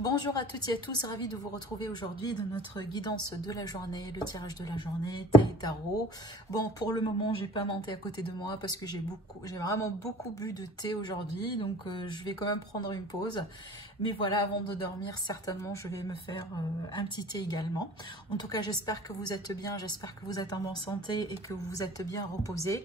Bonjour à toutes et à tous, ravi de vous retrouver aujourd'hui dans notre guidance de la journée, le tirage de la journée, thé et tarot. Bon, pour le moment, j'ai pas menté à côté de moi parce que j'ai vraiment beaucoup bu de thé aujourd'hui, donc je vais quand même prendre une pause. Mais voilà, avant de dormir, certainement, je vais me faire un petit thé également. En tout cas, j'espère que vous êtes bien, j'espère que vous êtes en bonne santé et que vous êtes bien reposés.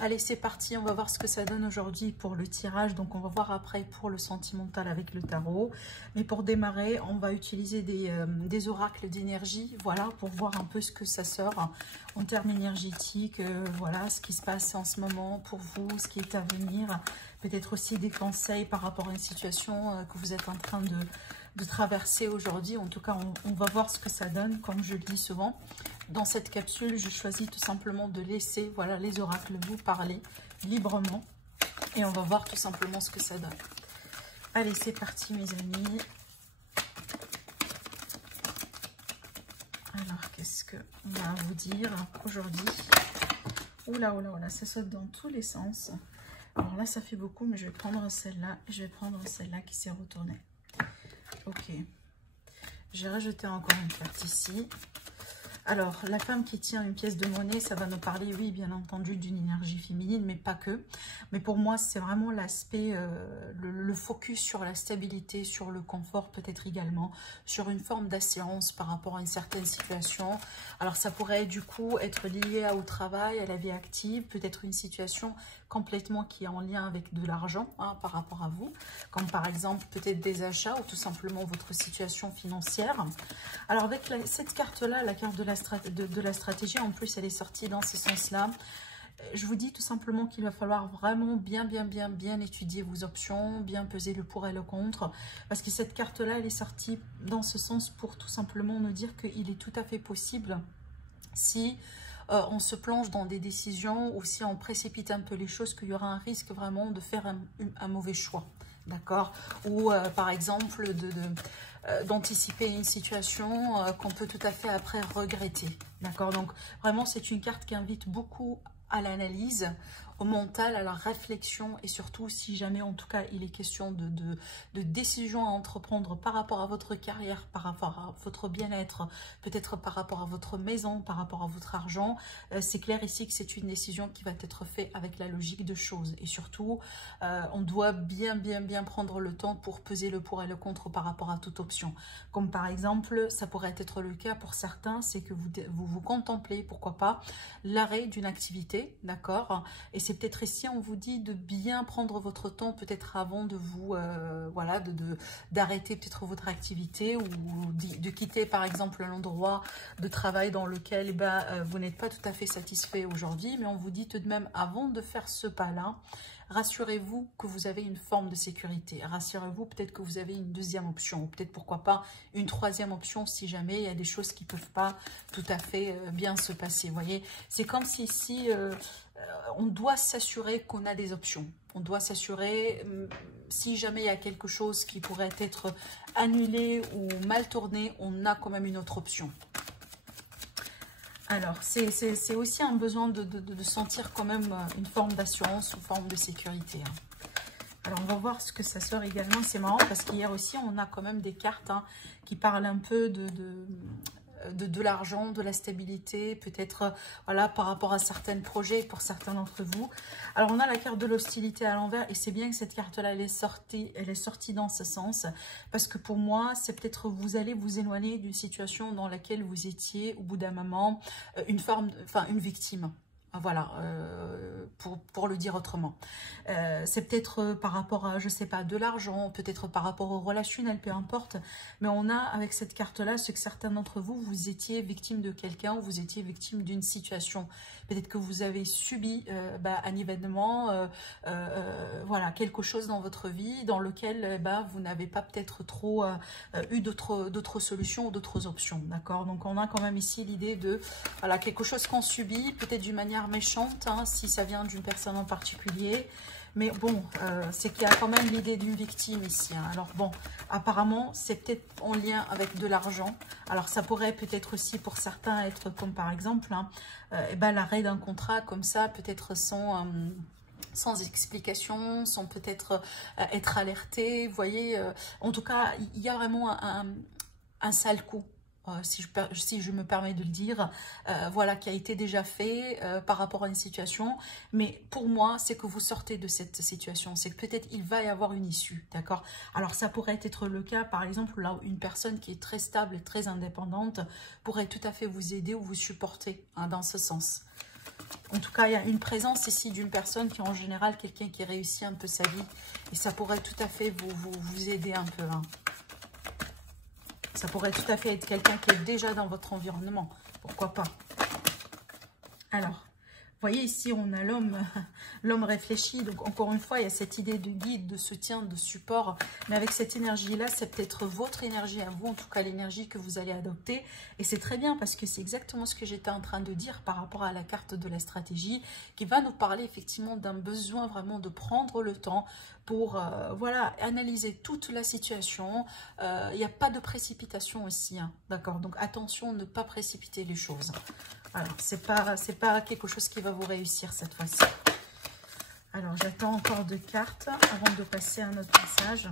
Allez, c'est parti, on va voir ce que ça donne aujourd'hui pour le tirage. Donc, on va voir après pour le sentimental avec le tarot. Mais pour démarrer, on va utiliser des oracles d'énergie, voilà, pour voir un peu ce que ça sort en termes énergétiques. Voilà, ce qui se passe en ce moment pour vous, ce qui est à venir. Peut-être aussi des conseils par rapport à une situation que vous êtes en train de traverser aujourd'hui. En tout cas, on va voir ce que ça donne, comme je le dis souvent. Dans cette capsule, je choisis tout simplement de laisser voilà, les oracles vous parler librement. Et on va voir tout simplement ce que ça donne. Allez, c'est parti mes amis. Alors, qu'est-ce qu'on va vous dire aujourd'hui? Oula, oula, oula, ça saute dans tous les sens. Alors là, ça fait beaucoup, mais je vais prendre celle-là. Je vais prendre celle-là qui s'est retournée. Ok. J'ai rajouté encore une carte ici. Alors, la femme qui tient une pièce de monnaie, ça va nous parler, oui, bien entendu, d'une énergie féminine, mais pas que. Mais pour moi, c'est vraiment l'aspect, le focus sur la stabilité, sur le confort peut-être également, sur une forme d'assurance par rapport à une certaine situation. Alors, ça pourrait du coup être lié au travail, à la vie active, peut-être une situation complètement qui est en lien avec de l'argent hein, par rapport à vous, comme par exemple peut-être des achats ou tout simplement votre situation financière. Alors, avec cette carte-là, la carte de la stratégie, en plus elle est sortie dans ce sens-là. Je vous dis tout simplement qu'il va falloir vraiment bien étudier vos options, bien peser le pour et le contre, parce que cette carte-là, elle est sortie dans ce sens pour tout simplement nous dire qu'il est tout à fait possible, si on se plonge dans des décisions ou si on précipite un peu les choses, qu'il y aura un risque vraiment de faire un mauvais choix, d'accord? Ou par exemple d'anticiper une situation qu'on peut tout à fait après regretter, d'accord? Donc vraiment c'est une carte qui invite beaucoup à l'analyse, au mental, à la réflexion et surtout si jamais en tout cas il est question de décision à entreprendre par rapport à votre carrière, par rapport à votre bien-être, peut-être par rapport à votre maison, par rapport à votre argent, c'est clair ici que c'est une décision qui va être faite avec la logique de choses et surtout on doit bien prendre le temps pour peser le pour et le contre par rapport à toute option. Comme par exemple, ça pourrait être le cas pour certains, c'est que vous contemplez, pourquoi pas, l'arrêt d'une activité, d'accord? Et c'est peut-être ici, on vous dit de bien prendre votre temps, peut-être avant de vous, voilà, d'arrêter peut-être votre activité ou de quitter par exemple l'endroit de travail dans lequel vous n'êtes pas tout à fait satisfait aujourd'hui. Mais on vous dit tout de même, avant de faire ce pas-là, rassurez-vous que vous avez une forme de sécurité. Rassurez-vous peut-être que vous avez une deuxième option, ou peut-être pourquoi pas une troisième option si jamais il y a des choses qui ne peuvent pas tout à fait bien se passer. Vous voyez, c'est comme si ici, on doit s'assurer qu'on a des options. On doit s'assurer, si jamais il y a quelque chose qui pourrait être annulé ou mal tourné, on a quand même une autre option. Alors, c'est aussi un besoin de sentir quand même une forme d'assurance ou forme de sécurité. Hein. Alors, on va voir ce que ça sort également. C'est marrant parce qu'hier aussi, on a quand même des cartes hein, qui parlent un peu de l'argent, de la stabilité, peut-être voilà par rapport à certains projets pour certains d'entre vous. Alors on a la carte de l'hostilité à l'envers et c'est bien que cette carte-là elle est sortie dans ce sens parce que pour moi c'est peut-être vous allez vous éloigner d'une situation dans laquelle vous étiez au bout d'un moment une victime. Voilà, pour le dire autrement. C'est peut-être par rapport à, je sais pas, de l'argent, peut-être par rapport au relationnel, peu importe. Mais on a avec cette carte-là, ce que certains d'entre vous, vous étiez victime de quelqu'un, ou vous étiez victime d'une situation. Peut-être que vous avez subi un événement, voilà, quelque chose dans votre vie dans lequel vous n'avez pas peut-être trop eu d'autres solutions ou d'autres options. D'accord? Donc on a quand même ici l'idée de voilà, quelque chose qu'on subit, peut-être d'une manière méchante, hein, si ça vient d'une personne en particulier. Mais bon, c'est qu'il y a quand même l'idée d'une victime ici. Hein. Alors bon, apparemment, c'est peut-être en lien avec de l'argent. Alors ça pourrait peut-être aussi pour certains être comme par exemple hein, l'arrêt d'un contrat comme ça, peut-être sans sans explication, sans peut-être être alerté. Vous voyez, en tout cas, il y a vraiment un sale coup. Si je me permets de le dire, voilà, qui a été déjà fait par rapport à une situation. Mais pour moi, c'est que vous sortez de cette situation. C'est que peut-être il va y avoir une issue, d'accord? Alors, ça pourrait être le cas, par exemple, là où une personne qui est très stable et très indépendante pourrait tout à fait vous aider ou vous supporter, hein, dans ce sens. En tout cas, il y a une présence ici d'une personne qui est en général quelqu'un qui réussit un peu sa vie. Et ça pourrait tout à fait vous aider un peu, hein. Ça pourrait tout à fait être quelqu'un qui est déjà dans votre environnement. Pourquoi pas? Alors, vous voyez ici, on a l'homme, l'homme réfléchi. Donc, encore une fois, il y a cette idée de guide, de soutien, de support. Mais avec cette énergie-là, c'est peut-être votre énergie à vous, en tout cas l'énergie que vous allez adopter. Et c'est très bien parce que c'est exactement ce que j'étais en train de dire par rapport à la carte de la stratégie, qui va nous parler effectivement d'un besoin vraiment de prendre le temps pour voilà, analyser toute la situation. Il n'y a pas de précipitation aussi, hein, d'accord? Donc, attention, ne pas précipiter les choses. Alors, c'est pas quelque chose qui va vous réussir cette fois-ci. Alors, j'attends encore 2 cartes avant de passer à un autre message.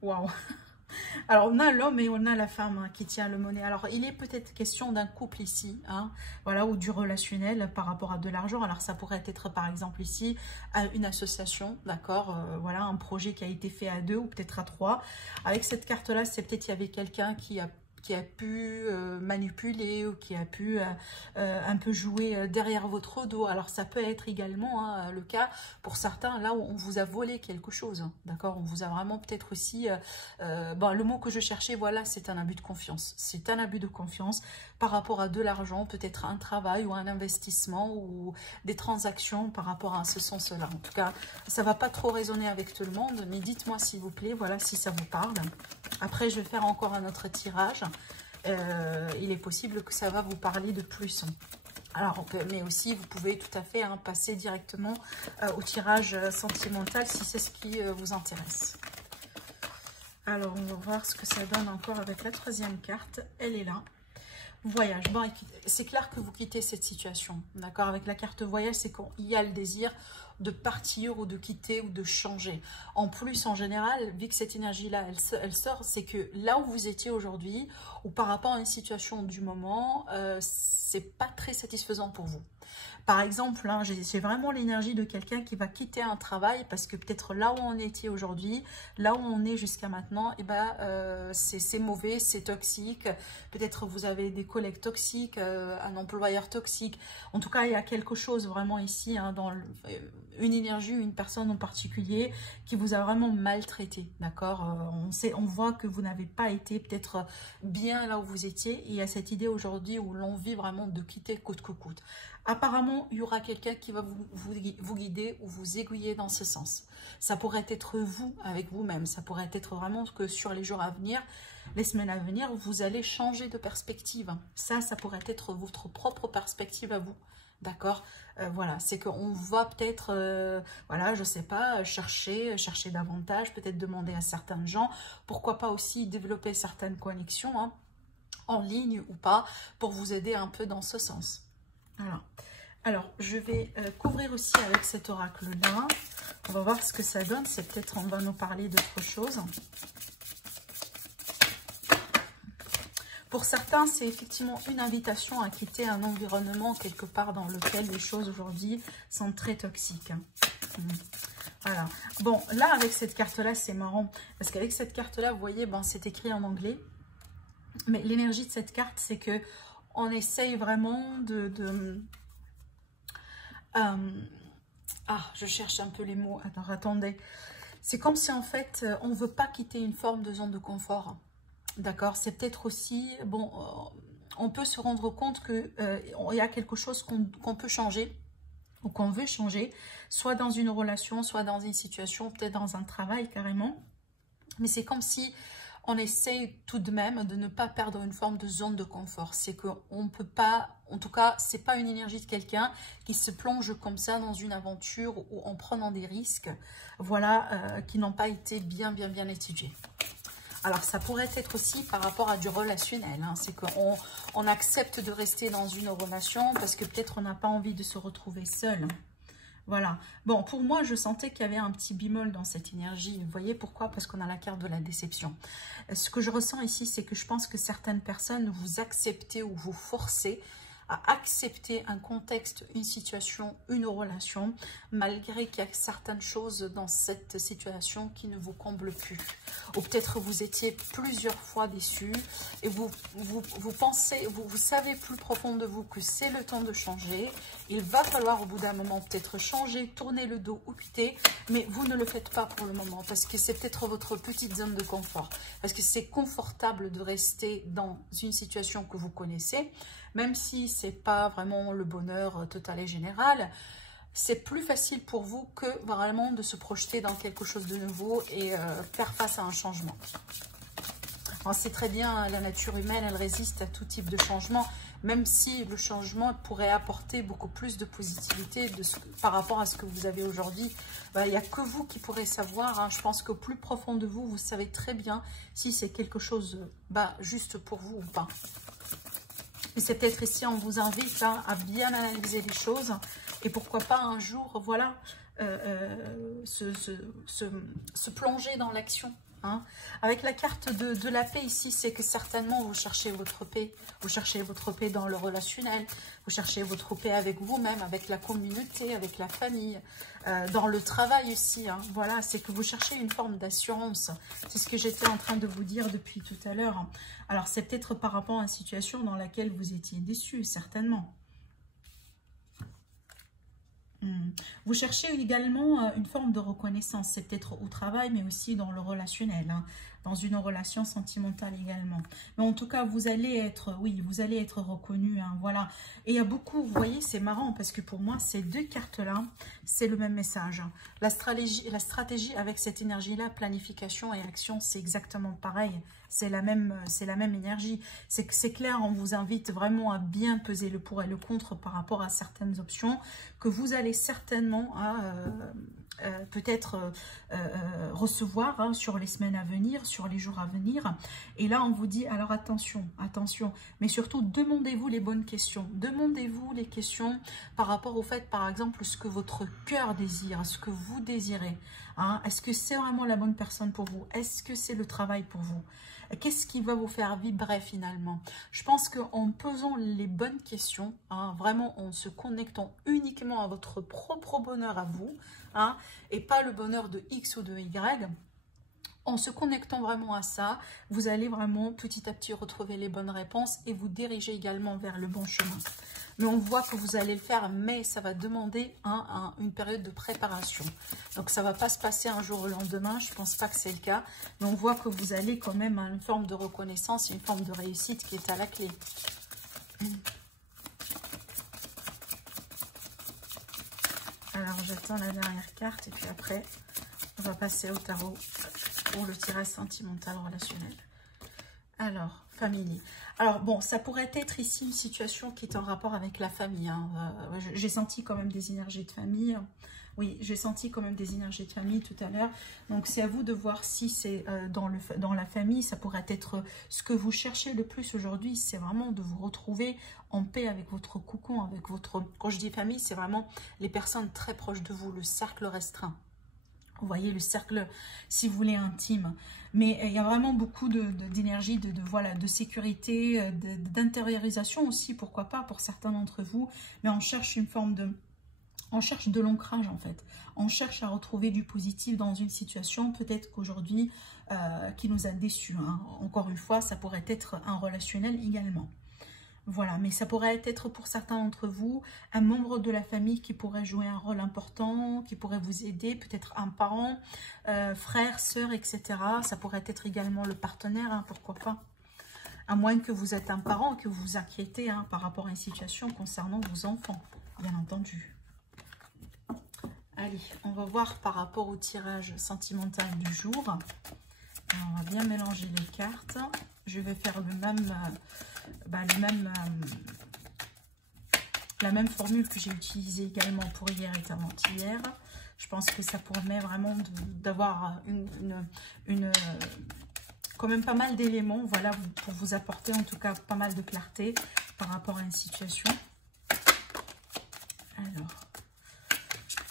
Waouh! Alors, on a l'homme et on a la femme, hein, qui tient le monnaie. Alors, il est peut-être question d'un couple ici, hein, voilà, ou du relationnel par rapport à de l'argent. Alors, ça pourrait être, par exemple, ici, une association, d'accord, voilà, un projet qui a été fait à 2 ou peut-être à 3. Avec cette carte-là, c'est peut-être qu'il y avait quelqu'un qui a pu manipuler ou qui a pu un peu jouer derrière votre dos. Alors, ça peut être également, hein, le cas pour certains, là où on vous a volé quelque chose, hein, d'accord? On vous a vraiment peut-être aussi... bon, le mot que je cherchais, voilà, c'est un abus de confiance. C'est un abus de confiance par rapport à de l'argent, peut-être un travail ou un investissement ou des transactions par rapport à ce sens-là. En tout cas, ça ne va pas trop résonner avec tout le monde, mais dites-moi s'il vous plaît, voilà, si ça vous parle. Après, je vais faire encore un autre tirage. Il est possible que ça va vous parler de plus. Alors, mais aussi, vous pouvez tout à fait, hein, passer directement au tirage sentimental si c'est ce qui vous intéresse. Alors, on va voir ce que ça donne encore avec la 3e carte. Elle est là. Voyage. Bon, c'est clair que vous quittez cette situation. D'accord? Avec la carte voyage, c'est qu'il y a le désir de partir ou de quitter ou de changer. En plus, en général, vu que cette énergie-là, elle sort, c'est que là où vous étiez aujourd'hui, ou par rapport à une situation du moment, c'est pas très satisfaisant pour vous. Par exemple, hein, j'ai vraiment l'énergie de quelqu'un qui va quitter un travail parce que peut-être là où on était aujourd'hui, là où on est jusqu'à maintenant, eh ben, c'est mauvais, c'est toxique. Peut-être vous avez des collègues toxiques, un employeur toxique. En tout cas, il y a quelque chose vraiment ici, hein, dans une énergie, une personne en particulier qui vous a vraiment maltraité, d'accord? On voit que vous n'avez pas été peut-être bien là où vous étiez. Et il y a cette idée aujourd'hui où l'envie vraiment de quitter coûte que coûte. Apparemment, il y aura quelqu'un qui va vous guider ou vous aiguiller dans ce sens. Ça pourrait être vous, avec vous-même. Ça pourrait être vraiment que sur les jours à venir, les semaines à venir, vous allez changer de perspective. Ça pourrait être votre propre perspective à vous. D'accord, voilà, c'est qu'on va peut-être, voilà, je sais pas, chercher davantage, peut-être demander à certains gens, pourquoi pas aussi développer certaines connexions, hein, en ligne ou pas, pour vous aider un peu dans ce sens. Voilà. Alors, je vais couvrir aussi avec cet oracle-là. On va voir ce que ça donne. C'est peut-être, on va nous parler d'autre chose. Pour certains, c'est effectivement une invitation à quitter un environnement quelque part dans lequel les choses aujourd'hui sont très toxiques. Voilà. Bon, là, avec cette carte-là, c'est marrant. Parce qu'avec cette carte-là, vous voyez, bon, c'est écrit en anglais. Mais l'énergie de cette carte, c'est que on essaye vraiment je cherche un peu les mots. Alors, attendez. C'est comme si, en fait, on ne veut pas quitter une forme de zone de confort. D'accord? C'est peut-être aussi... Bon, on peut se rendre compte qu'il y a quelque chose qu'on peut changer ou qu'on veut changer, soit dans une relation, soit dans une situation, peut-être dans un travail carrément. Mais c'est comme si on essaye tout de même de ne pas perdre une forme de zone de confort. C'est qu'on ne peut pas, en tout cas, ce n'est pas une énergie de quelqu'un qui se plonge comme ça dans une aventure ou en prenant des risques, voilà, qui n'ont pas été bien étudiés. Alors, ça pourrait être aussi par rapport à du relationnel. Hein. C'est qu'on accepte de rester dans une relation parce que peut-être on n'a pas envie de se retrouver seul. Voilà. Bon, pour moi, je sentais qu'il y avait un petit bémol dans cette énergie. Vous voyez pourquoi? Parce qu'on a la carte de la déception. Ce que je ressens ici, c'est que je pense que certaines personnes vous acceptez ou vous forcez à accepter un contexte, une situation, une relation, malgré qu'il y a certaines choses dans cette situation qui ne vous comblent plus. Ou peut-être vous étiez plusieurs fois déçu et vous pensez, vous savez plus profond de vous que c'est le temps de changer. Il va falloir au bout d'un moment peut-être changer, tourner le dos ou quitter, mais vous ne le faites pas pour le moment parce que c'est peut-être votre petite zone de confort. Parce que c'est confortable de rester dans une situation que vous connaissez, même si ce n'est pas vraiment le bonheur total et général. C'est plus facile pour vous que vraiment de se projeter dans quelque chose de nouveau et faire face à un changement. On sait très bien, la nature humaine, elle résiste à tout type de changement, même si le changement pourrait apporter beaucoup plus de positivité par rapport à ce que vous avez aujourd'hui. Il n'y a que vous qui pourrez savoir. Hein. Je pense qu'au plus profond de vous, vous savez très bien si c'est quelque chose juste pour vous ou pas. Et c'est peut-être ici, on vous invite à bien analyser les choses. Et pourquoi pas un jour, voilà, se plonger dans l'action. Hein. Avec la carte de la paix ici, c'est que certainement vous cherchez votre paix. Vous cherchez votre paix dans le relationnel. Vous cherchez votre paix avec vous-même, avec la communauté, avec la famille. Dans le travail aussi. Hein. Voilà, c'est que vous cherchez une forme d'assurance. C'est ce que j'étais en train de vous dire depuis tout à l'heure. Alors, c'est peut-être par rapport à une situation dans laquelle vous étiez déçu, certainement. Vous cherchez également une forme de reconnaissance, c'est peut-être au travail, mais aussi dans le relationnel, hein, dans une relation sentimentale également. Mais en tout cas, vous allez être, oui, vous allez être reconnu, hein, voilà. Et il y a beaucoup, vous voyez, c'est marrant parce que pour moi, ces deux cartes-là, c'est le même message. Hein. La stratégie avec cette énergie-là, planification et action, c'est exactement pareil. C'est la même énergie. C'est clair, on vous invite vraiment à bien peser le pour et le contre par rapport à certaines options que vous allez certainement peut-être recevoir hein, sur les semaines à venir, sur les jours à venir. Et là, on vous dit, alors attention, attention, mais surtout, demandez-vous les bonnes questions. Demandez-vous les questions par rapport au fait, par exemple, ce que votre cœur désire, ce que vous désirez. Hein. Est-ce que c'est vraiment la bonne personne pour vous? Est-ce que c'est le travail pour vous? Qu'est-ce qui va vous faire vibrer finalement? Je pense qu'en posant les bonnes questions, hein, vraiment en se connectant uniquement à votre propre bonheur à vous, hein, et pas le bonheur de X ou de Y, en se connectant vraiment à ça, vous allez vraiment petit à petit retrouver les bonnes réponses et vous diriger également vers le bon chemin. Mais on voit que vous allez le faire, mais ça va demander une période de préparation. Donc ça ne va pas se passer un jour au lendemain, je ne pense pas que c'est le cas. Mais on voit que vous allez quand même à une forme de reconnaissance, une forme de réussite qui est à la clé. Alors j'attends la dernière carte et puis après on va passer au tarot pour le tirage sentimental relationnel. Alors, famille. Alors, bon, ça pourrait être ici une situation qui est en rapport avec la famille. Hein. J'ai senti quand même des énergies de famille. Oui, j'ai senti quand même des énergies de famille tout à l'heure. Donc, c'est à vous de voir si c'est dans la famille. Ça pourrait être ce que vous cherchez le plus aujourd'hui. C'est vraiment de vous retrouver en paix avec votre cocon, avec votre... Quand je dis famille, c'est vraiment les personnes très proches de vous, le cercle restreint. Vous voyez, le cercle, si vous voulez, intime. Mais il y a vraiment beaucoup d'énergie, voilà, de sécurité, d'intériorisation aussi, pourquoi pas, pour certains d'entre vous. Mais on cherche une forme de... On cherche de l'ancrage, en fait. On cherche à retrouver du positif dans une situation, peut-être qu'aujourd'hui, qui nous a déçus. Hein. Encore une fois, ça pourrait être un relationnel également. Voilà, mais ça pourrait être pour certains d'entre vous, un membre de la famille qui pourrait jouer un rôle important, qui pourrait vous aider, peut-être un parent, frère, sœur, etc. Ça pourrait être également le partenaire, hein, pourquoi pas. À moins que vous êtes un parent, que vous vous inquiétez hein, par rapport à une situation concernant vos enfants, bien entendu. Allez, on va voir par rapport au tirage sentimental du jour. Alors, on va bien mélanger les cartes. Je vais faire la même formule que j'ai utilisée également pour hier et avant-hier. Je pense que ça permet vraiment d'avoir quand même pas mal d'éléments, voilà, pour vous apporter en tout cas pas mal de clarté par rapport à une situation. Alors,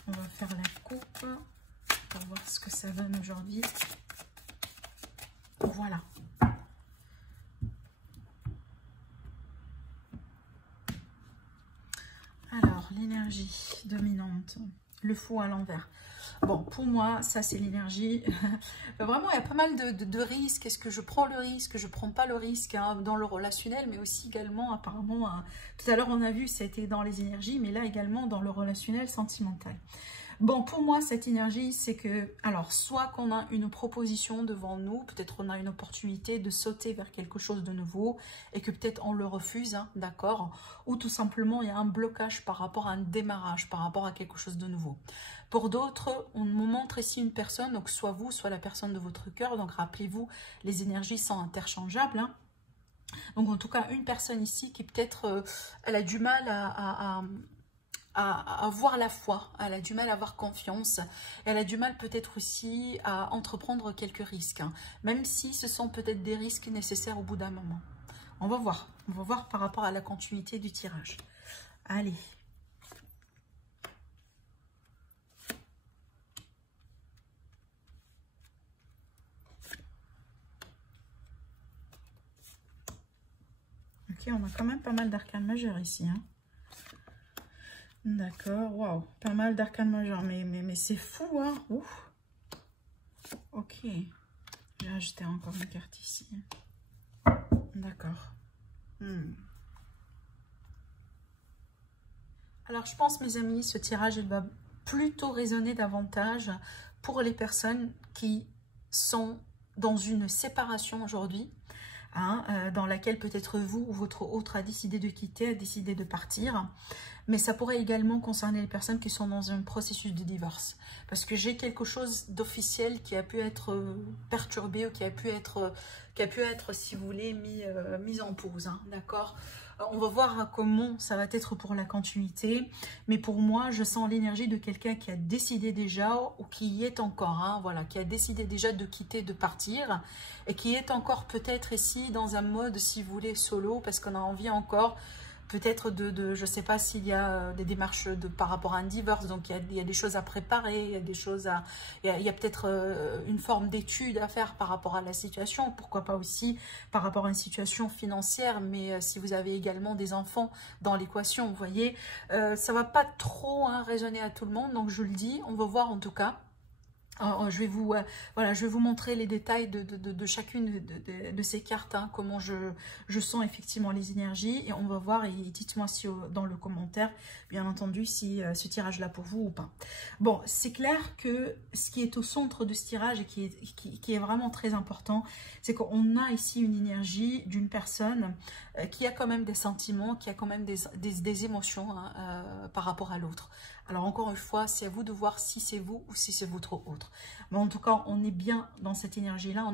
On va faire la coupe pour voir ce que ça donne aujourd'hui. Voilà. Alors, l'énergie dominante, le fou à l'envers. Bon, pour moi, ça c'est l'énergie. Vraiment, il y a pas mal de risques. Est-ce que je prends le risque, je ne prends pas le risque hein, dans le relationnel, mais aussi également, apparemment, tout à l'heure on a vu, c'était dans les énergies, mais là également dans le relationnel sentimental. Bon, pour moi, cette énergie, c'est que, alors, soit qu'on a une proposition devant nous, peut-être on a une opportunité de sauter vers quelque chose de nouveau et que peut-être on le refuse, hein, d'accord? Ou tout simplement, il y a un blocage par rapport à un démarrage, par rapport à quelque chose de nouveau. Pour d'autres, on me montre ici une personne, donc soit vous, soit la personne de votre cœur. Donc, rappelez-vous, les énergies sont interchangeables, hein. Donc, en tout cas, une personne ici qui peut-être, elle a du mal à avoir la foi, elle a du mal à avoir confiance, elle a du mal peut-être aussi à entreprendre quelques risques, hein, même si ce sont peut-être des risques nécessaires au bout d'un moment. On va voir par rapport à la continuité du tirage. Allez. Ok, on a quand même pas mal d'arcanes majeures ici, hein. D'accord, waouh, pas mal d'arcanes majeures, mais c'est fou, hein. Ouf. Ok, j'ai ajouté encore une carte ici. D'accord. Alors, je pense, mes amis, ce tirage, il va plutôt résonner davantage pour les personnes qui sont dans une séparation aujourd'hui, hein, dans laquelle peut-être vous ou votre autre a décidé de quitter, a décidé de partir. Mais ça pourrait également concerner les personnes qui sont dans un processus de divorce. Parce que j'ai quelque chose d'officiel qui a pu être perturbé ou qui a pu être, si vous voulez, mis en pause. Hein, d'accord ? On va voir comment ça va être pour la continuité. Mais pour moi, je sens l'énergie de quelqu'un qui a décidé déjà, ou qui y est encore, hein, voilà, qui a décidé déjà de quitter, de partir. Et qui est encore peut-être ici dans un mode, si vous voulez, solo, parce qu'on a envie encore... peut-être je ne sais pas s'il y a des démarches par rapport à un divorce, donc il y a des choses à préparer, il y a des choses il y a peut-être une forme d'étude à faire par rapport à la situation, pourquoi pas aussi par rapport à une situation financière, mais si vous avez également des enfants dans l'équation, vous voyez, ça ne va pas trop hein, résonner à tout le monde, donc je le dis, on va voir en tout cas. Alors, je vais vous montrer les détails de chacune de ces cartes, hein, comment je sens effectivement les énergies. Et on va voir, et dites-moi si dans le commentaire, bien entendu, si ce tirage-là pour vous ou pas. Bon, c'est clair que ce qui est au centre de ce tirage et qui est vraiment très important, c'est qu'on a ici une énergie d'une personne qui a quand même des sentiments, qui a quand même des émotions hein, par rapport à l'autre. Alors encore une fois, c'est à vous de voir si c'est vous ou si c'est votre autre. Mais en tout cas, on est bien dans cette énergie-là,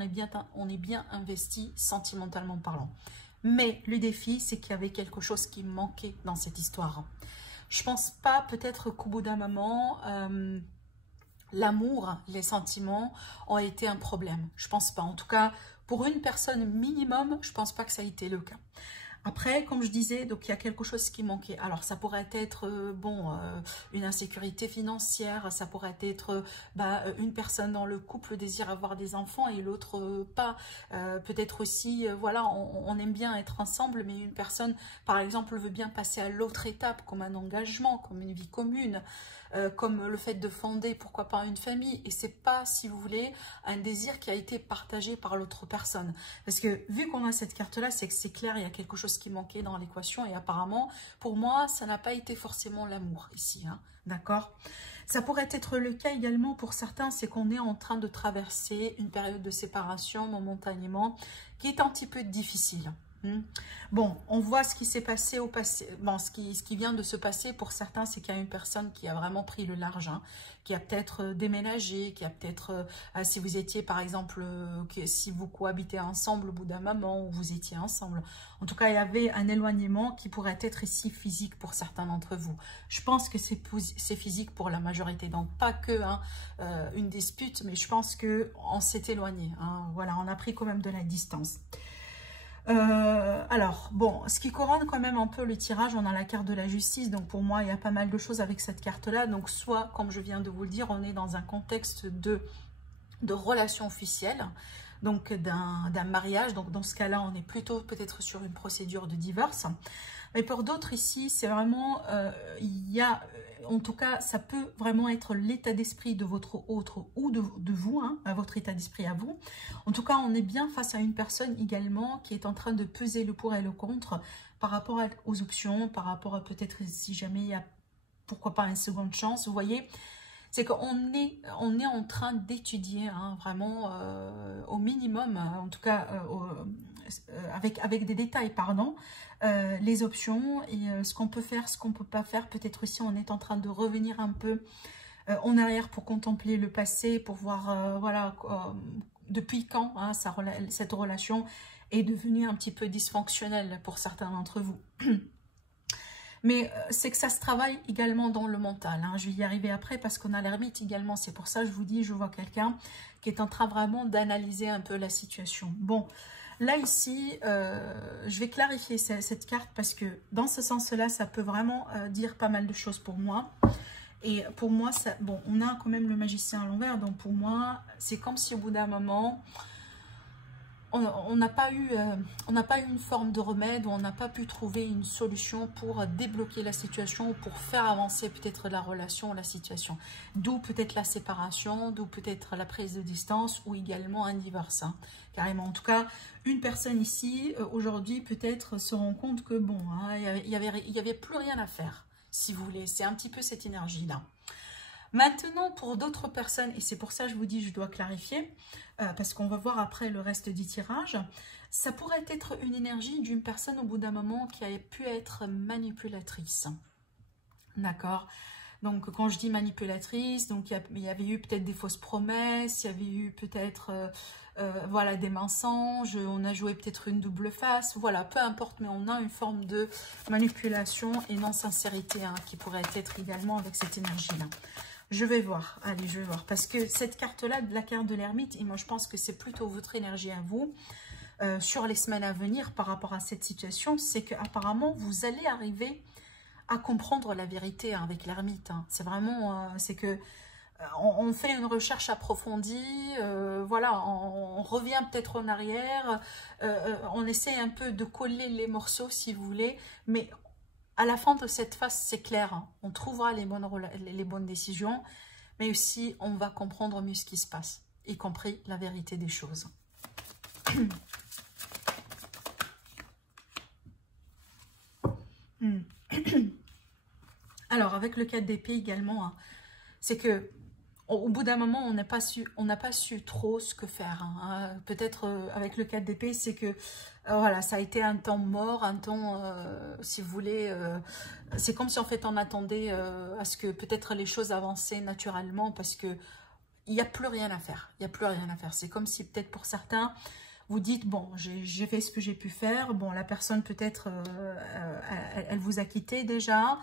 on est bien investi sentimentalement parlant. Mais le défi, c'est qu'il y avait quelque chose qui manquait dans cette histoire. Je pense pas peut-être qu'au bout d'un moment, l'amour, les sentiments ont été un problème. Je pense pas. En tout cas, pour une personne minimum, je pense pas que ça a été le cas. Après, comme je disais, donc il y a quelque chose qui manquait. Alors, ça pourrait être une insécurité financière, ça pourrait être une personne dans le couple désire avoir des enfants et l'autre pas. Peut-être aussi, voilà, on aime bien être ensemble, mais une personne, par exemple, veut bien passer à l'autre étape, comme un engagement, comme une vie commune. Comme le fait de fonder, pourquoi pas, une famille. Et c'est pas, si vous voulez, un désir qui a été partagé par l'autre personne. Parce que vu qu'on a cette carte-là, c'est que c'est clair, il y a quelque chose qui manquait dans l'équation. Et apparemment, pour moi, ça n'a pas été forcément l'amour ici. Hein, d'accord ? Ça pourrait être le cas également pour certains, c'est qu'on est en train de traverser une période de séparation momentanément qui est un petit peu difficile. Bon, on voit ce qui s'est passé au passé. Bon, ce qui vient de se passer pour certains, c'est qu'il y a une personne qui a vraiment pris le large, hein, qui a peut-être déménagé, qui a peut-être, si vous étiez par exemple, si vous cohabitez ensemble au bout d'un moment, ou vous étiez ensemble. En tout cas, il y avait un éloignement qui pourrait être ici physique pour certains d'entre vous. Je pense que c'est physique pour la majorité, donc pas que hein, une dispute, mais je pense qu'on s'est éloigné. Hein, voilà, on a pris quand même de la distance. Alors, bon, ce qui couronne quand même un peu le tirage, on a la carte de la justice. Donc, pour moi, il y a pas mal de choses avec cette carte-là. Donc, soit, comme je viens de vous le dire, on est dans un contexte de relation officielle, donc d'un mariage. Donc, dans ce cas-là, on est plutôt peut-être sur une procédure de divorce. Mais pour d'autres ici, c'est vraiment, il y a, en tout cas, ça peut vraiment être l'état d'esprit de votre autre ou de vous, hein, votre état d'esprit à vous. En tout cas, on est bien face à une personne également qui est en train de peser le pour et le contre par rapport aux options, par rapport à peut-être si jamais il y a, pourquoi pas, une seconde chance, vous voyez. C'est qu'on est en train d'étudier, hein, vraiment au minimum, en tout cas avec des détails, pardon, les options et ce qu'on peut faire, ce qu'on ne peut pas faire. Peut-être aussi on est en train de revenir un peu en arrière pour contempler le passé, pour voir voilà, depuis quand hein, cette relation est devenue un petit peu dysfonctionnelle pour certains d'entre vous. Mais c'est que ça se travaille également dans le mental. Hein. Je vais y arriver après parce qu'on a l'ermite également. C'est pour ça que je vous dis, je vois quelqu'un qui est en train vraiment d'analyser un peu la situation. Bon, là ici, je vais clarifier cette carte parce que dans ce sens-là, ça peut vraiment dire pas mal de choses pour moi. Et pour moi, ça, bon, on a quand même le magicien à l'envers. Donc pour moi, c'est comme si au bout d'un moment... on n'a pas eu une forme de remède, ou on n'a pas pu trouver une solution pour débloquer la situation, ou pour faire avancer peut-être la relation, la situation. D'où peut-être la séparation, d'où peut-être la prise de distance, ou également un divorce, hein, carrément. En tout cas, une personne ici, aujourd'hui, peut-être se rend compte que bon, hein, il y avait plus rien à faire, si vous voulez. C'est un petit peu cette énergie-là. Maintenant, pour d'autres personnes, et c'est pour ça que je vous dis je dois clarifier, parce qu'on va voir après le reste du tirage, ça pourrait être une énergie d'une personne au bout d'un moment qui a pu être manipulatrice. D'accord? Donc, quand je dis manipulatrice, donc il y avait eu peut-être des fausses promesses, il y avait eu peut-être voilà, des mensonges, on a joué peut-être une double face, voilà, peu importe, mais on a une forme de manipulation et non-sincérité hein, qui pourrait être également avec cette énergie-là. Je vais voir, allez, je vais voir. Parce que cette carte-là, la carte de l'ermite, et moi je pense que c'est plutôt votre énergie à vous, sur les semaines à venir par rapport à cette situation, c'est qu'apparemment vous allez arriver à comprendre la vérité hein, avec l'ermite. Hein. C'est vraiment, c'est que on fait une recherche approfondie, voilà, on revient peut-être en arrière, on essaie un peu de coller les morceaux si vous voulez, mais... à la fin de cette phase, c'est clair, hein, on trouvera les bonnes décisions, mais aussi on va comprendre mieux ce qui se passe, y compris la vérité des choses. Alors, avec le 4 d'épée également, hein, c'est que au bout d'un moment, on n'a pas su trop ce que faire. Hein. Peut-être avec le 4 d'épée, c'est que voilà, ça a été un temps mort, un temps, si vous voulez, c'est comme si en fait on attendait à ce que peut-être les choses avançaient naturellement parce que il n'y a plus rien à faire. Il n'y a plus rien à faire. C'est comme si peut-être pour certains, vous dites, bon, j'ai fait ce que j'ai pu faire. Bon, la personne peut-être, elle vous a quitté déjà.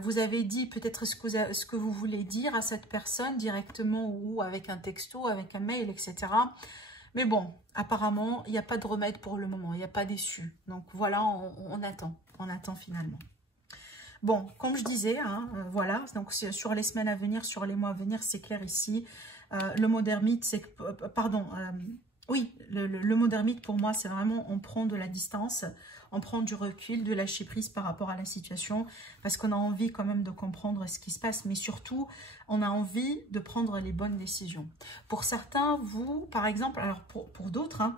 Vous avez dit peut-être ce que vous voulez dire à cette personne directement ou avec un texto, avec un mail, etc. Mais bon, apparemment, il n'y a pas de remède pour le moment, il n'y a pas d'issue. Donc voilà, on attend finalement. Bon, comme je disais, hein, voilà, donc sur les semaines à venir, sur les mois à venir, c'est clair ici. Le mot d'ermite, c'est que, pardon, oui, le mot d'ermite pour moi, c'est vraiment on prend de la distance, on prend du recul, de lâcher prise par rapport à la situation, parce qu'on a envie quand même de comprendre ce qui se passe, mais surtout, on a envie de prendre les bonnes décisions. Pour certains, vous, par exemple, alors pour d'autres, hein,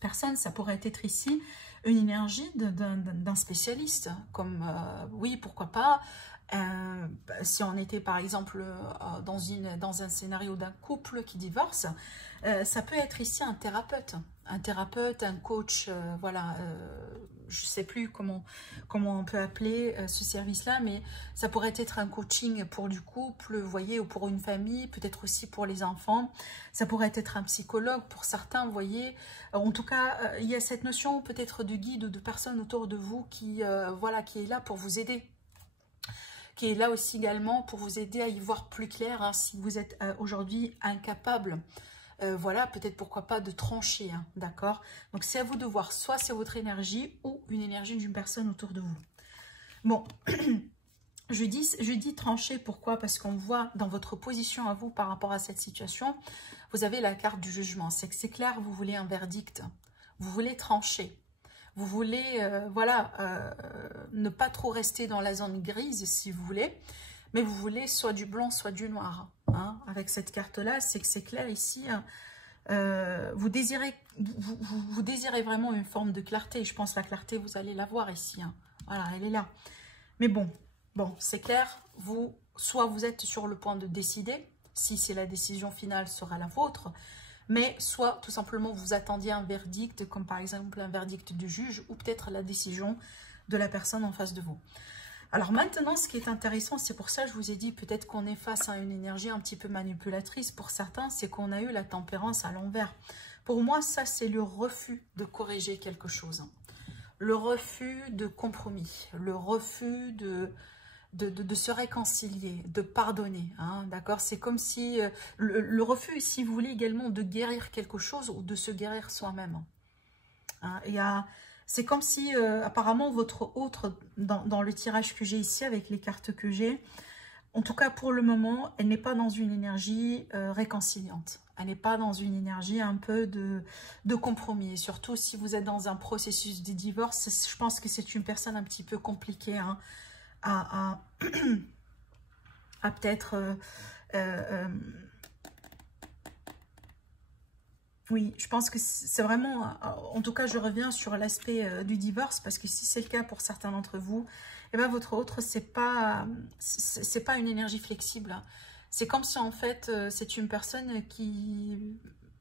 personnes, ça pourrait être ici une énergie d'un spécialiste, comme, oui, pourquoi pas, si on était par exemple dans un scénario d'un couple qui divorce, ça peut être ici un thérapeute, un coach, voilà, je ne sais plus comment on peut appeler ce service-là, mais ça pourrait être un coaching pour du couple, vous voyez, ou pour une famille, peut-être aussi pour les enfants. Ça pourrait être un psychologue pour certains, vous voyez. En tout cas, il y a cette notion peut-être de guide ou de personne autour de vous qui, voilà, qui est là pour vous aider. Qui est là aussi également pour vous aider à y voir plus clair hein, si vous êtes aujourd'hui incapable voilà, peut-être pourquoi pas de trancher, hein, d'accord? Donc c'est à vous de voir, soit c'est votre énergie ou une énergie d'une personne autour de vous. Bon, je dis trancher, pourquoi? Parce qu'on voit dans votre position à vous par rapport à cette situation, vous avez la carte du jugement. C'est que c'est clair, vous voulez un verdict, vous voulez trancher. Vous voulez, voilà, ne pas trop rester dans la zone grise, si vous voulez, mais vous voulez soit du blanc, soit du noir. Hein. Avec cette carte-là, c'est que c'est clair ici, vous désirez vraiment une forme de clarté. Je pense que la clarté, vous allez la voir ici. Hein. Voilà, elle est là. Mais bon, c'est clair, soit vous êtes sur le point de décider, si c'est la décision finale sera la vôtre, mais soit tout simplement vous attendiez un verdict, comme par exemple un verdict du juge, ou peut-être la décision de la personne en face de vous. Alors maintenant, ce qui est intéressant, c'est pour ça que je vous ai dit, peut-être qu'on est face à une énergie un petit peu manipulatrice pour certains, c'est qu'on a eu la tempérance à l'envers. Pour moi, ça c'est le refus de corriger quelque chose. Le refus de compromis, le refus de se réconcilier, de pardonner, hein, d'accord? C'est comme si, le refus, si vous voulez, également de guérir quelque chose ou de se guérir soi-même. Hein, c'est comme si, apparemment, votre autre, dans le tirage que j'ai ici, avec les cartes que j'ai, en tout cas pour le moment, elle n'est pas dans une énergie réconciliante. Elle n'est pas dans une énergie un peu de compromis. Et surtout, si vous êtes dans un processus de divorce, je pense que c'est une personne un petit peu compliquée, hein, à peut-être... oui, je pense que c'est vraiment... En tout cas, je reviens sur l'aspect du divorce, parce que si c'est le cas pour certains d'entre vous, eh ben, votre autre, c'est pas une énergie flexible. Hein. C'est comme si, en fait, c'est une personne qui,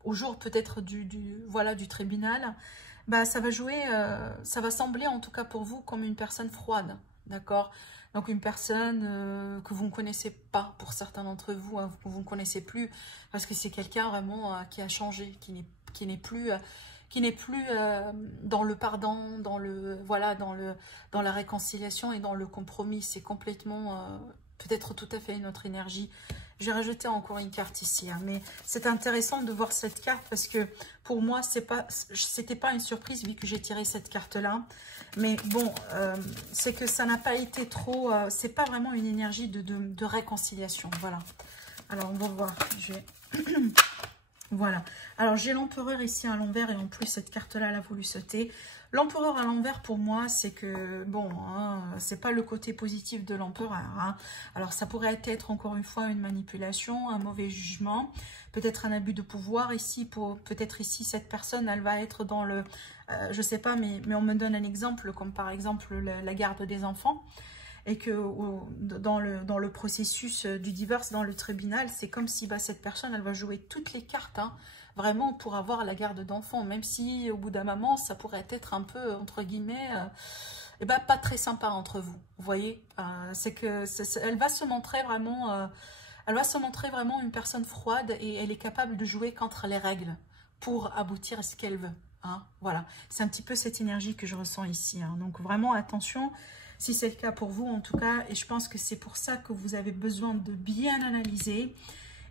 au jour peut-être du tribunal, bah, ça va jouer, ça va sembler, en tout cas pour vous, comme une personne froide. D'accord? Donc une personne que vous ne connaissez pas, pour certains d'entre vous, hein, que vous ne connaissez plus, parce que c'est quelqu'un vraiment qui a changé, qui n'est plus dans le pardon, dans la réconciliation et dans le compromis. C'est complètement peut-être tout à fait une autre énergie. J'ai rajouté encore une carte ici, hein, mais c'est intéressant de voir cette carte parce que pour moi, c'était pas une surprise vu que j'ai tiré cette carte-là. Mais bon, c'est que ça n'a pas été trop... c'est pas vraiment une énergie de réconciliation, voilà. Alors, on va voir. Voilà. Alors, j'ai l'empereur ici à l'envers et en plus, cette carte-là, elle a voulu sauter. L'empereur à l'envers, pour moi, c'est que, bon, hein, c'est pas le côté positif de l'empereur. Hein. Alors, ça pourrait être, encore une fois, une manipulation, un mauvais jugement, peut-être un abus de pouvoir. Ici, peut-être ici, cette personne, elle va être dans le... je sais pas, mais on me donne un exemple, comme par exemple la garde des enfants. Et que dans le processus du divorce, dans le tribunal, c'est comme si cette personne, elle va jouer toutes les cartes, hein, vraiment pour avoir la garde d'enfants, même si au bout d'un moment, ça pourrait être un peu, entre guillemets, pas très sympa entre vous. Vous voyez, c'est que elle va se montrer vraiment, une personne froide et elle est capable de jouer contre les règles pour aboutir à ce qu'elle veut. Hein, voilà, c'est un petit peu cette énergie que je ressens ici. Hein, donc vraiment attention. Si c'est le cas pour vous, en tout cas, et je pense que c'est pour ça que vous avez besoin de bien analyser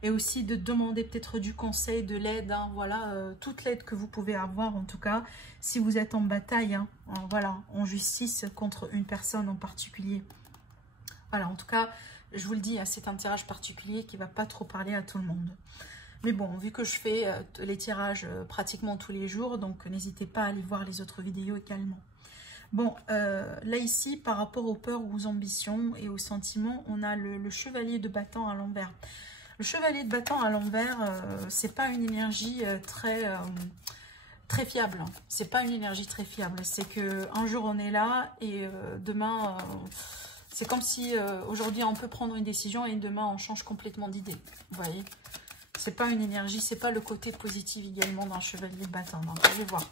et aussi de demander peut-être du conseil, de l'aide, hein, voilà, toute l'aide que vous pouvez avoir, en tout cas, si vous êtes en bataille, hein, en justice contre une personne en particulier. Voilà, en tout cas, je vous le dis, c'est un tirage particulier qui ne va pas trop parler à tout le monde. Mais bon, vu que je fais les tirages pratiquement tous les jours, donc n'hésitez pas à aller voir les autres vidéos également. Bon, là ici, par rapport aux peurs, aux ambitions et aux sentiments, on a le chevalier de bâton à l'envers. Le chevalier de bâton à l'envers, c'est pas une énergie très fiable. Hein. C'est pas une énergie très fiable. C'est que un jour on est là et demain, c'est comme si aujourd'hui on peut prendre une décision et demain on change complètement d'idée. Vous voyez, c'est pas une énergie, c'est pas le côté positif également d'un chevalier de bâton. Donc, allez voir.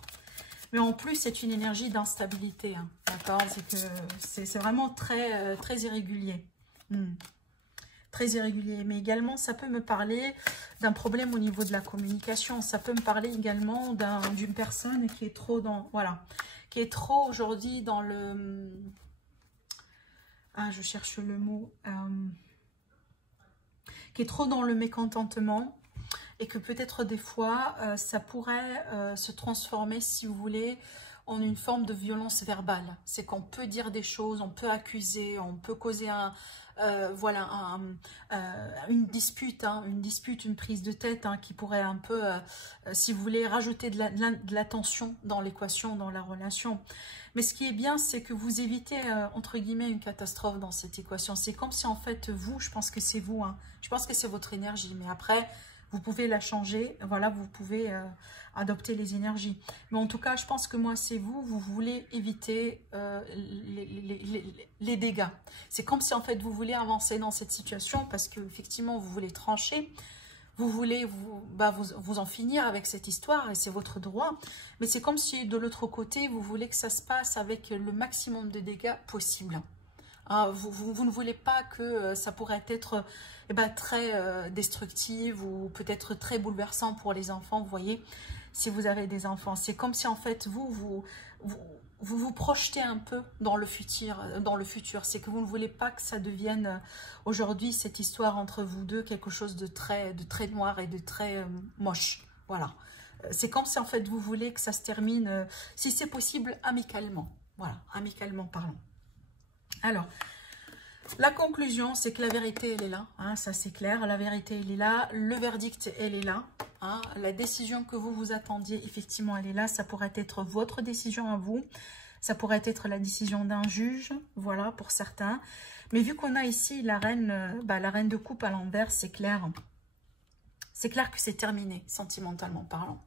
Mais en plus, c'est une énergie d'instabilité. Hein, d'accord? C'est que c'est vraiment très, très irrégulier. Très irrégulier. Mais également, ça peut me parler d'un problème au niveau de la communication. Ça peut me parler également d'une personne qui est trop dans... Voilà. Qui est trop aujourd'hui dans le... Ah, je cherche le mot. Qui est trop dans le mécontentement. et que peut-être des fois, ça pourrait se transformer, si vous voulez, en une forme de violence verbale. C'est qu'on peut dire des choses, on peut accuser, on peut causer une dispute, une prise de tête qui pourrait un peu, si vous voulez, rajouter de la tension dans l'équation, dans la relation. Mais ce qui est bien, c'est que vous évitez, entre guillemets, une catastrophe dans cette équation. C'est comme si, en fait, vous, je pense que c'est vous, je pense que c'est votre énergie. Mais après, vous pouvez la changer, voilà, vous pouvez adopter les énergies. Mais en tout cas, je pense que moi, c'est vous, vous voulez éviter les dégâts. C'est comme si, en fait, vous voulez avancer dans cette situation parce que effectivement, vous voulez trancher. Vous voulez vous en finir avec cette histoire et c'est votre droit. Mais c'est comme si de l'autre côté, vous voulez que ça se passe avec le maximum de dégâts possible. Vous ne voulez pas que ça pourrait être très destructif ou peut-être très bouleversant pour les enfants, vous voyez, si vous avez des enfants. C'est comme si en fait vous projetez un peu dans le futur. C'est que vous ne voulez pas que ça devienne aujourd'hui cette histoire entre vous deux quelque chose de très noir et de très moche. Voilà. C'est comme si en fait vous voulez que ça se termine, si c'est possible, amicalement. Voilà, amicalement parlant. Alors, la conclusion, c'est que la vérité, elle est là. Ça, c'est clair. La vérité, elle est là. Le verdict, elle est là. La décision que vous attendiez, effectivement, elle est là. Ça pourrait être votre décision à vous. Ça pourrait être la décision d'un juge, voilà, pour certains. Mais vu qu'on a ici la reine de coupe à l'envers, c'est clair. C'est clair que c'est terminé, sentimentalement parlant.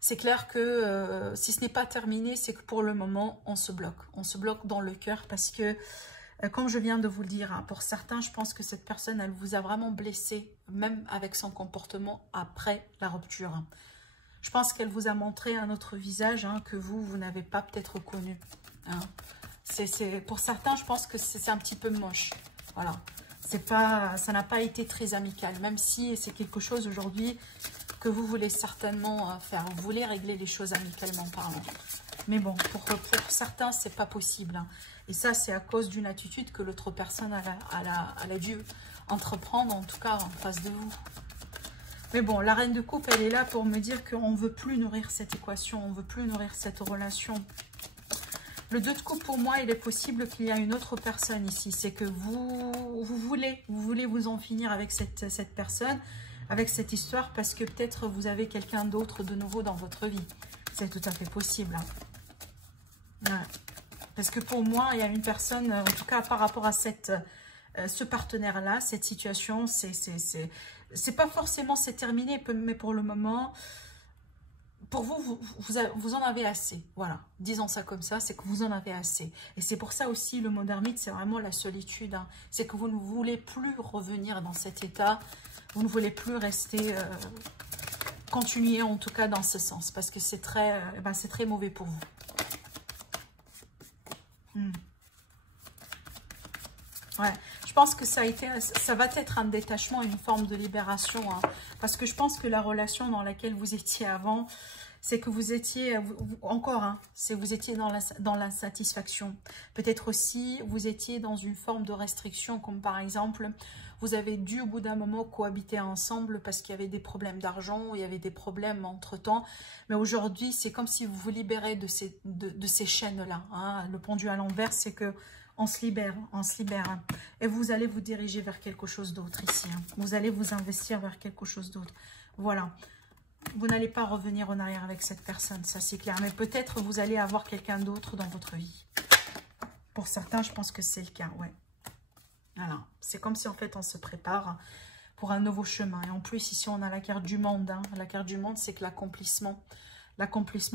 C'est clair que si ce n'est pas terminé, c'est que pour le moment, on se bloque. On se bloque dans le cœur parce que, comme je viens de vous le dire, pour certains, je pense que cette personne, elle vous a vraiment blessé, même avec son comportement après la rupture. Je pense qu'elle vous a montré un autre visage que vous n'avez pas peut-être connu. Pour certains, je pense que c'est un petit peu moche. Voilà. Ça n'a pas été très amical, même si c'est quelque chose aujourd'hui que vous voulez certainement faire. Vous voulez régler les choses amicalement parlant. Mais bon, pour certains, c'est pas possible. Et ça, c'est à cause d'une attitude que l'autre personne a dû entreprendre, en tout cas en face de vous. Mais bon, la reine de coupe, elle est là pour me dire qu'on ne veut plus nourrir cette équation, on ne veut plus nourrir cette relation. Le 2 de coupe, pour moi, il est possible qu'il y a une autre personne ici. C'est que vous voulez vous en finir avec cette personne, avec cette histoire, parce que peut-être vous avez quelqu'un d'autre de nouveau dans votre vie. C'est tout à fait possible. Ouais. Parce que pour moi, il y a une personne, en tout cas par rapport à ce partenaire-là, cette situation, c'est pas forcément c'est terminé, mais pour le moment, pour vous en avez assez. Voilà, disons ça comme ça, c'est que vous en avez assez. Et c'est pour ça aussi, le mot d'ermite, c'est vraiment la solitude. C'est que vous ne voulez plus revenir dans cet état, vous ne voulez plus rester, continuer en tout cas dans ce sens, parce que c'est très mauvais pour vous. Ouais, je pense que ça va être un détachement, une forme de libération, parce que je pense que la relation dans laquelle vous étiez avant, c'est que vous étiez, vous étiez dans l'insatisfaction. Peut-être aussi, vous étiez dans une forme de restriction, comme par exemple, vous avez dû au bout d'un moment cohabiter ensemble parce qu'il y avait des problèmes d'argent, il y avait des problèmes entre-temps. Mais aujourd'hui, c'est comme si vous vous libérez de ces chaînes-là. Le pendu à l'envers, c'est que on se libère. Et vous allez vous diriger vers quelque chose d'autre ici. Vous allez vous investir vers quelque chose d'autre. Voilà. Vous n'allez pas revenir en arrière avec cette personne, ça c'est clair. Mais peut-être vous allez avoir quelqu'un d'autre dans votre vie. Pour certains, je pense que c'est le cas, ouais. Voilà. C'est comme si en fait on se prépare pour un nouveau chemin. Et en plus, ici on a la carte du monde. La carte du monde, c'est que l'accomplissement,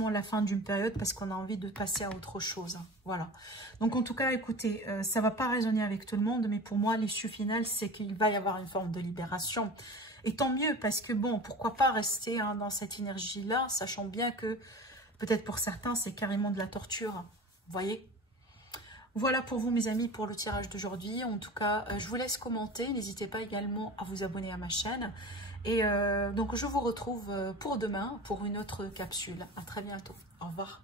la fin d'une période, parce qu'on a envie de passer à autre chose. Voilà. Donc en tout cas, écoutez, ça ne va pas résonner avec tout le monde, mais pour moi, l'issue finale, c'est qu'il va y avoir une forme de libération. Et tant mieux, parce que bon, pourquoi pas rester dans cette énergie-là, sachant bien que peut-être pour certains, c'est carrément de la torture. Vous voyez? Voilà pour vous, mes amis, pour le tirage d'aujourd'hui. En tout cas, je vous laisse commenter. N'hésitez pas également à vous abonner à ma chaîne. Et donc, je vous retrouve pour demain pour une autre capsule. À très bientôt. Au revoir.